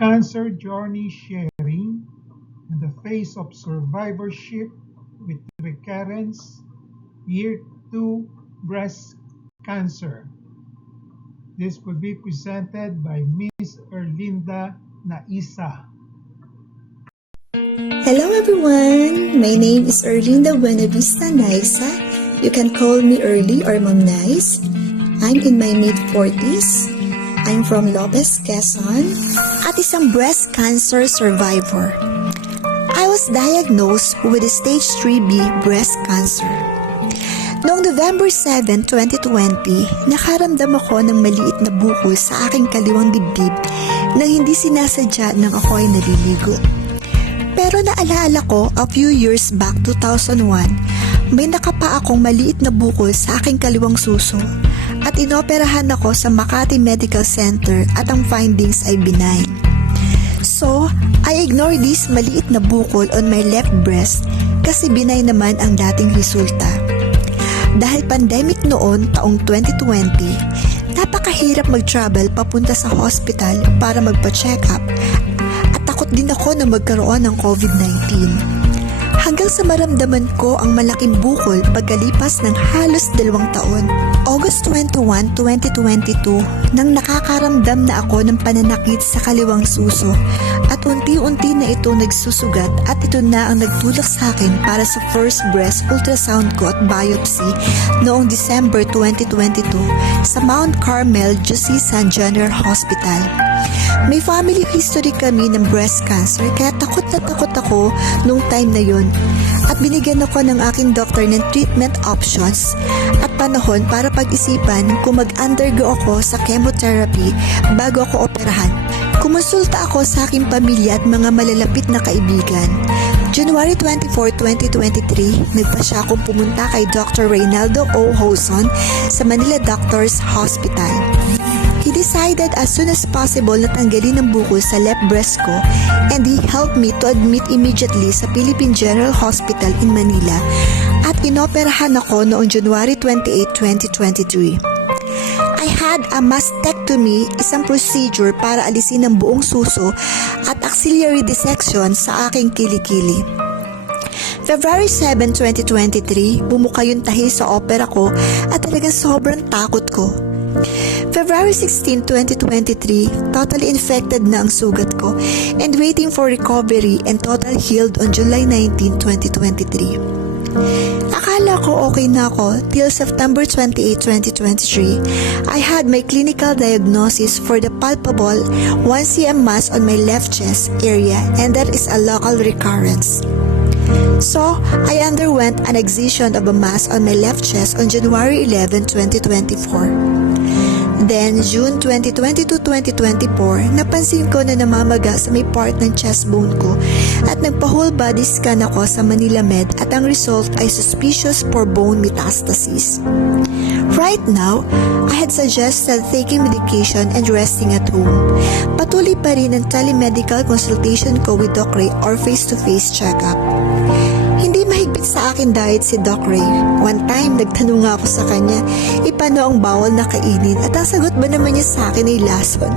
Cancer journey sharing in the face of survivorship with recurrence, year 2 breast cancer. This will be presented by Miss Erlinda Naisa. Hello everyone! My name is Erlinda Buenavista Naisa. You can call me Early or Mom Nice. I'm in my mid-40s. I'm from Lopez, Quezon, at isang breast cancer survivor. I was diagnosed with stage 3B breast cancer. Noong November 7, 2020, nakaramdam ako ng maliit na bukol sa aking kaliwang dibdib na hindi sinasadya nang ako ay naliligo. Pero naalaala ko a few years back 2001, may nakapa akong maliit na bukol sa aking kaliwang suso at inoperahan ako sa Makati Medical Center at ang findings ay benign. So, I ignored this maliit na bukol on my left breast kasi benign naman ang dating resulta. Dahil pandemic noon taong 2020, napakahirap mag-travel papunta sa hospital para magpa-check up at takot din ako na magkaroon ng COVID-19. Hanggang sa maramdaman ko ang malaking bukol pagkalipas ng halos 2 taon. August 21, 2022, nang nakakaramdam na ako ng pananakit sa kaliwang suso at unti-unti na ito nagsusugat at ito na ang nagtulak sa akin para sa first breast ultrasound ko at biopsy noong December 2022 sa Mount Carmel Diocesan General Hospital. May family history kami ng breast cancer kaya takot na takot ako nung time na yon at binigyan ako ng aking doktor ng treatment options at panahon para pag-isipan kung mag-undergo ako sa chemotherapy bago ako operahan. Kumonsulta ako sa aking pamilya at mga malalapit na kaibigan. January 24, 2023, nagpasya akong pumunta kay Dr. Reynaldo O. Hoson sa Manila Doctors Hospital. He decided as soon as possible na tanggalin ang bukol sa left breast ko and he helped me to admit immediately sa Philippine General Hospital in Manila at inoperahan ako noong January 28, 2023. I had a mastectomy, isang procedure para alisin ang buong suso at axillary dissection sa aking kilikili. February 7, 2023, bumuka yung tahi sa opera ko at talagang sobrang takot ko. February 16, 2023, totally infected na ang sugat ko and waiting for recovery and total healed on July 19, 2023. Akala ko okay na ako till September 28, 2023. I had my clinical diagnosis for the palpable 1 cm mass on my left chest area and that is a local recurrence. So, I underwent an excision of a mass on my left chest on January 11, 2024. Then, June 2022-2024, napansin ko na namamaga sa may part ng chest bone ko at nagpa-whole body scan ako sa Manila Med at ang result ay suspicious for bone metastasis. Right now, I had suggested taking medication and resting at home. Patuloy pa rin ang telemedical consultation ko with Doc Ray or face-to-face checkup. Hindi mahigpit sa akin diet si Doc Ray. One time, nagtanong ako sa kanya, paano ang bawal na kainin at ang sagot ba naman niya sa akin ay lason.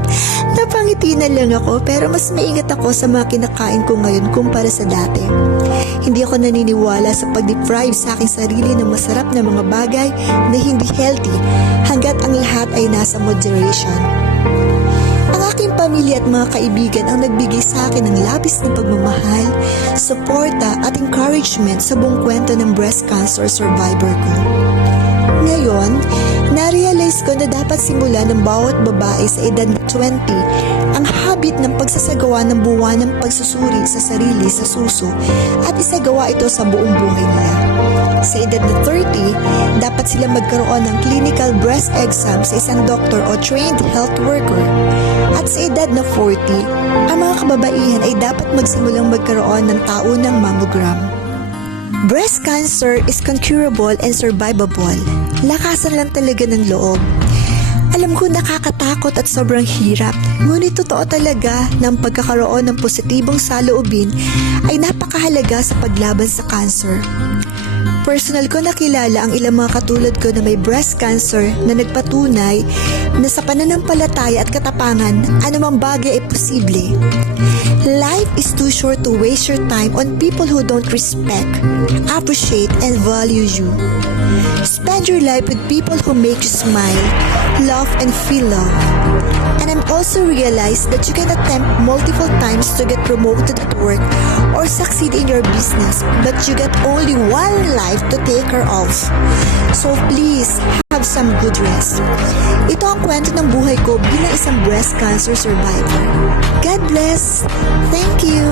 Napangiti na lang ako pero mas maingat ako sa mga kinakain ko ngayon kumpara sa dati. Hindi ako naniniwala sa pag-deprive sa aking sarili ng masarap na mga bagay na hindi healthy hanggat ang lahat ay nasa moderation. Ang aking pamilya at mga kaibigan ang nagbigay sa akin ng labis na pagmamahal, suporta at encouragement sa buong kwento ng breast cancer survivor ko. Ngayon, na-realize ko na dapat simula ng bawat babae sa edad na 20 ang habit ng pagsasagawa ng buwanang pagsusuri sa sarili sa suso at isagawa ito sa buong buhay nila. Sa edad na 30, dapat sila magkaroon ng clinical breast exam sa isang doktor o trained health worker. At sa edad na 40, ang mga kababaihan ay dapat magsimulang magkaroon ng taunang mammogram. Breast cancer is concurable and survivable. Lakasan lang talaga ng loob. Alam ko nakakatakot at sobrang hirap, ngunit totoo talaga na ang pagkakaroon ng positibong saloobin ay napakahalaga sa paglaban sa cancer. Personal ko nakilala ang ilang mga katulad ko na may breast cancer na nagpatunay na sa pananampalataya at katapangan, anumang bagay ay posible. Life is too short to waste your time on people who don't respect, appreciate, and value you. Spend your life with people who make you smile, laugh, and feel love. And I'm also realized that you can attempt multiple times to get promoted at work or succeed in your business, but you get only one life to take care of. So please, have some good rest. Ito ang kwento ng buhay ko bilang isang breast cancer survivor. God bless. Thank you.